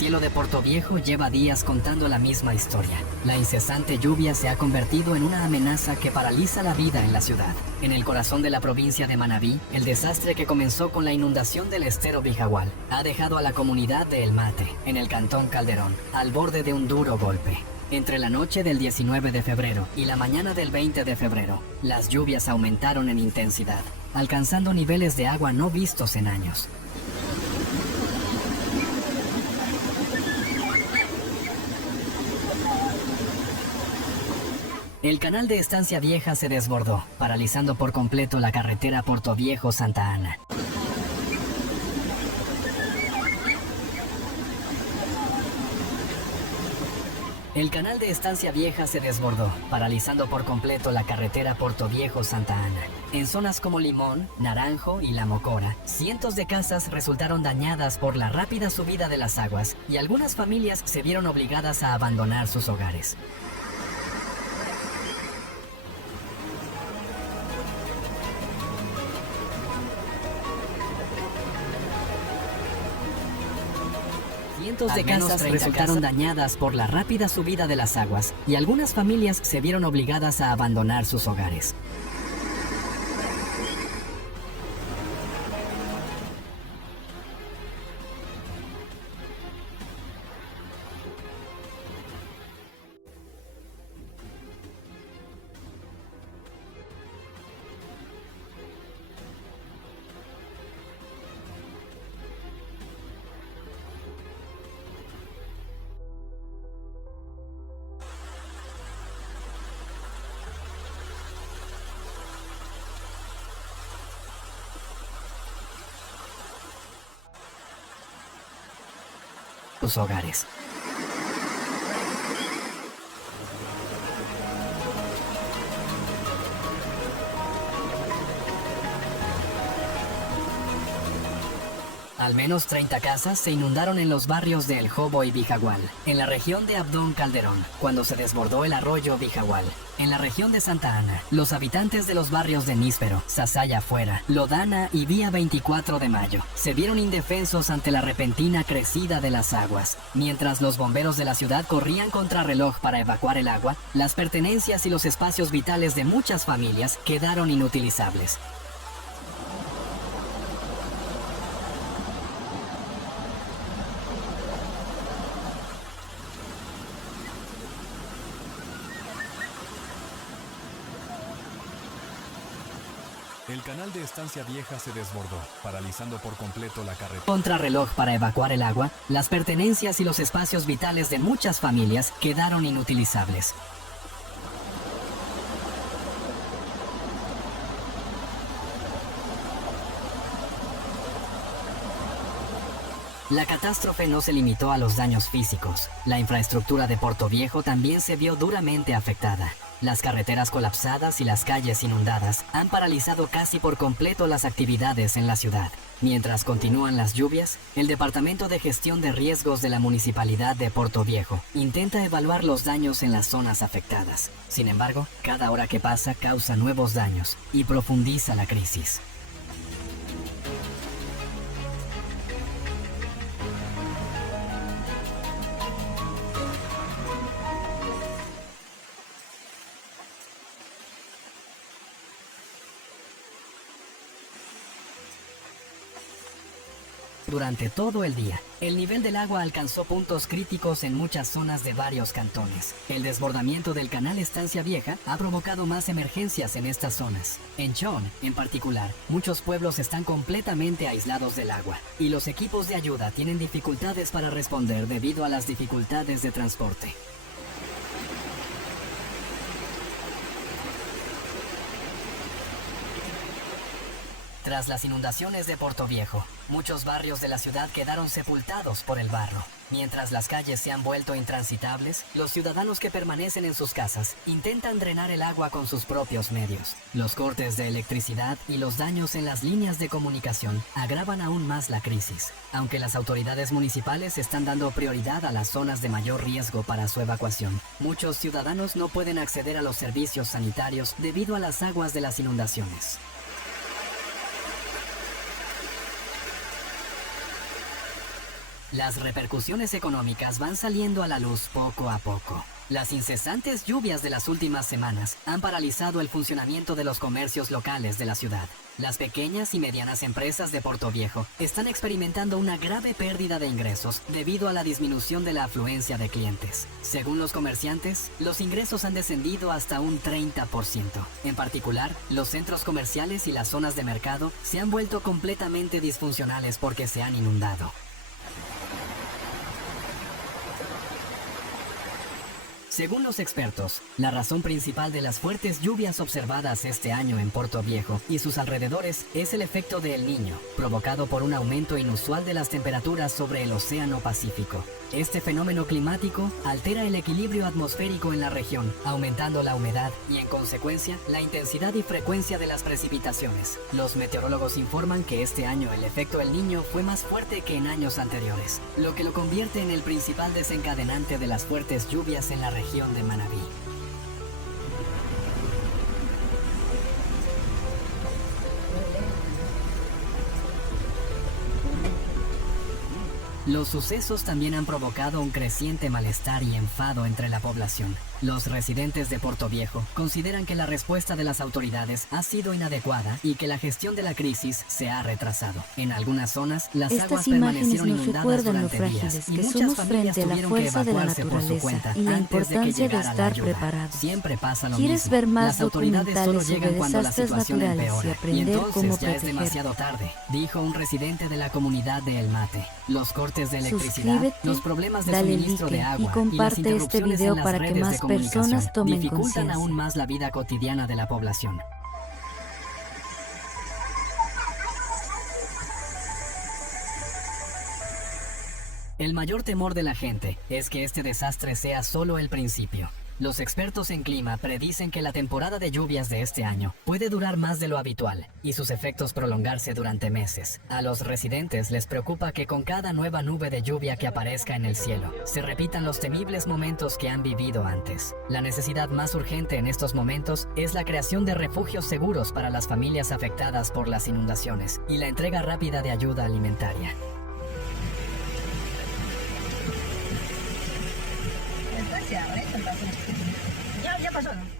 cielo de Portoviejo lleva días contando la misma historia. La incesante lluvia se ha convertido en una amenaza que paraliza la vida en la ciudad. En el corazón de la provincia de Manabí, el desastre que comenzó con la inundación del estero Vijagual ha dejado a la comunidad de El Mate, en el cantón Calderón, al borde de un duro golpe. Entre la noche del 19 de febrero y la mañana del 20 de febrero, las lluvias aumentaron en intensidad, alcanzando niveles de agua no vistos en años. El canal de Estancia Vieja se desbordó, paralizando por completo la carretera Portoviejo-Santa Ana. El canal de Estancia Vieja se desbordó, paralizando por completo la carretera Portoviejo-Santa Ana. En zonas como Limón, Naranjo y La Mocora, cientos de casas resultaron dañadas por la rápida subida de las aguas y algunas familias se vieron obligadas a abandonar sus hogares. Cientos de casas resultaron dañadas por la rápida subida de las aguas y algunas familias se vieron obligadas a abandonar sus hogares. Sus hogares. Al menos 30 casas se inundaron en los barrios de El Jobo y Vijagual, en la región de Abdón Calderón, cuando se desbordó el arroyo Vijagual. En la región de Santa Ana, los habitantes de los barrios de Níspero, Sasaya Afuera, Lodana y Vía 24 de Mayo se vieron indefensos ante la repentina crecida de las aguas. Mientras los bomberos de la ciudad corrían contrarreloj para evacuar el agua, las pertenencias y los espacios vitales de muchas familias quedaron inutilizables. El canal de Estancia Vieja se desbordó, paralizando por completo la carretera. Contrarreloj para evacuar el agua, las pertenencias y los espacios vitales de muchas familias quedaron inutilizables. La catástrofe no se limitó a los daños físicos. La infraestructura de Portoviejo también se vio duramente afectada. Las carreteras colapsadas y las calles inundadas han paralizado casi por completo las actividades en la ciudad. Mientras continúan las lluvias, el Departamento de Gestión de Riesgos de la Municipalidad de Portoviejo intenta evaluar los daños en las zonas afectadas. Sin embargo, cada hora que pasa causa nuevos daños y profundiza la crisis. Durante todo el día, el nivel del agua alcanzó puntos críticos en muchas zonas de varios cantones. El desbordamiento del canal Estancia Vieja ha provocado más emergencias en estas zonas. En Chon, en particular, muchos pueblos están completamente aislados del agua, y los equipos de ayuda tienen dificultades para responder debido a las dificultades de transporte. Tras las inundaciones de Portoviejo, muchos barrios de la ciudad quedaron sepultados por el barro. Mientras las calles se han vuelto intransitables, los ciudadanos que permanecen en sus casas intentan drenar el agua con sus propios medios. Los cortes de electricidad y los daños en las líneas de comunicación agravan aún más la crisis. Aunque las autoridades municipales están dando prioridad a las zonas de mayor riesgo para su evacuación, muchos ciudadanos no pueden acceder a los servicios sanitarios debido a las aguas de las inundaciones. Las repercusiones económicas van saliendo a la luz poco a poco. Las incesantes lluvias de las últimas semanas han paralizado el funcionamiento de los comercios locales de la ciudad. Las pequeñas y medianas empresas de Portoviejo están experimentando una grave pérdida de ingresos debido a la disminución de la afluencia de clientes. Según los comerciantes, los ingresos han descendido hasta un 30%. En particular, los centros comerciales y las zonas de mercado se han vuelto completamente disfuncionales porque se han inundado. Según los expertos, la razón principal de las fuertes lluvias observadas este año en Portoviejo y sus alrededores es el efecto de El Niño, provocado por un aumento inusual de las temperaturas sobre el Océano Pacífico. Este fenómeno climático altera el equilibrio atmosférico en la región, aumentando la humedad y, en consecuencia, la intensidad y frecuencia de las precipitaciones. Los meteorólogos informan que este año el efecto El Niño fue más fuerte que en años anteriores, lo que lo convierte en el principal desencadenante de las fuertes lluvias en la región de Manabí. Los sucesos también han provocado un creciente malestar y enfado entre la población. Los residentes de Portoviejo consideran que la respuesta de las autoridades ha sido inadecuada y que la gestión de la crisis se ha retrasado. En algunas zonas, las aguas permanecieron inundadas durante días y muchas familias tuvieron que evacuarse por su cuenta antes de que llegara la ayuda. Siempre pasa lo mismo. Las autoridades solo llegan cuando la situación empeora y entonces ya es demasiado tarde, dijo un residente de la comunidad de El Mate. Los cortes de electricidad, los problemas de suministro de agua y las interrupciones en las redes de comunicación dificultan aún más la vida cotidiana de la población. El mayor temor de la gente es que este desastre sea solo el principio. Los expertos en clima predicen que la temporada de lluvias de este año puede durar más de lo habitual y sus efectos prolongarse durante meses. A los residentes les preocupa que con cada nueva nube de lluvia que aparezca en el cielo, se repitan los temibles momentos que han vivido antes. La necesidad más urgente en estos momentos es la creación de refugios seguros para las familias afectadas por las inundaciones y la entrega rápida de ayuda alimentaria. Ya pasó, ¿no?